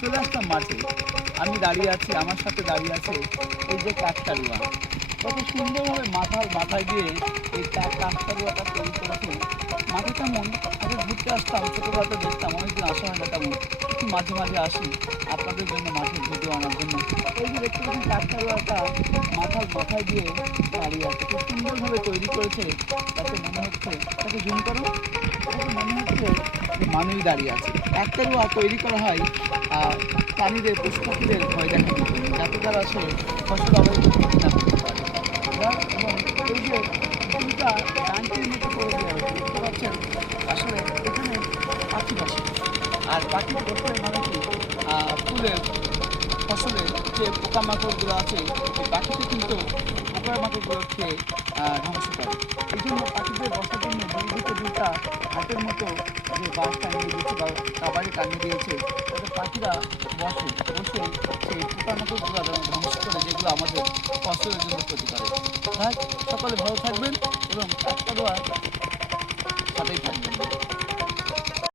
চলে আসলাম মাঠে। আমি দাঁড়িয়ে আছি, আমার সাথে দাঁড়িয়ে আছে এই যে কাকতাড়ুয়া। কত সুন্দরভাবে মাথায় দিয়ে এই কাকতাড়ুয়াটা তৈরি করেছে। মাঠে তেমন আগে ঘুরতে আসতাম, ছোটোবেলাতে দেখতাম, অনেকদিন আসা হয় না তেমন, একটু মাঝে মাঝে আসি আপনাদের জন্য মাঠে ভিডিও আনার জন্য। এই যে দেখতে পাচ্ছেন কাকতাড়ুয়াটা মাথায় দিয়ে দাঁড়িয়ে আছে, খুব সুন্দরভাবে তৈরি করেছে। তাতে মনে হচ্ছে, তাকে জুম করো, তাতে মনে হচ্ছে যে মানুষ দাঁড়িয়ে আছে। কাকতাড়ুয়া তৈরি করা হয় প্রাণীদের, পশু পাখিদের ভয় দেখানোর জন্য, যাতে তারা সে ফসল অবৈধ ক্ষতি না করতে পারে। এবং এই যে দুটা ডানটির মতো করে দেওয়া হয়েছে, দেখতে পাচ্ছেন আসলে এখানে পাখি বসে। আর পাখি বসলে মানে কি ফুলের ফসলের যে পোকামাকড়গুলো আছে, এই পাখিতে কিন্তু পোকামাকড়গুলো খেয়ে ধ্বংস করে। এই জন্য পাখিদের বসার জন্য দুদিকে দুটা হাতের মতো যে বাঁশ টাঙিয়ে দিয়েছে বা কাবারি টাঙিয়ে দিয়েছে, তাতে পাখিরা বসে সেই পোকামাকড়গুলো ধ্বংস করে, যেগুলো আমাদের ফসলের জন্য ক্ষতি করে। তাই সকলে ভালো থাকবেন এবং কাকতাড়ুয়ার সাথেই থাকবেন।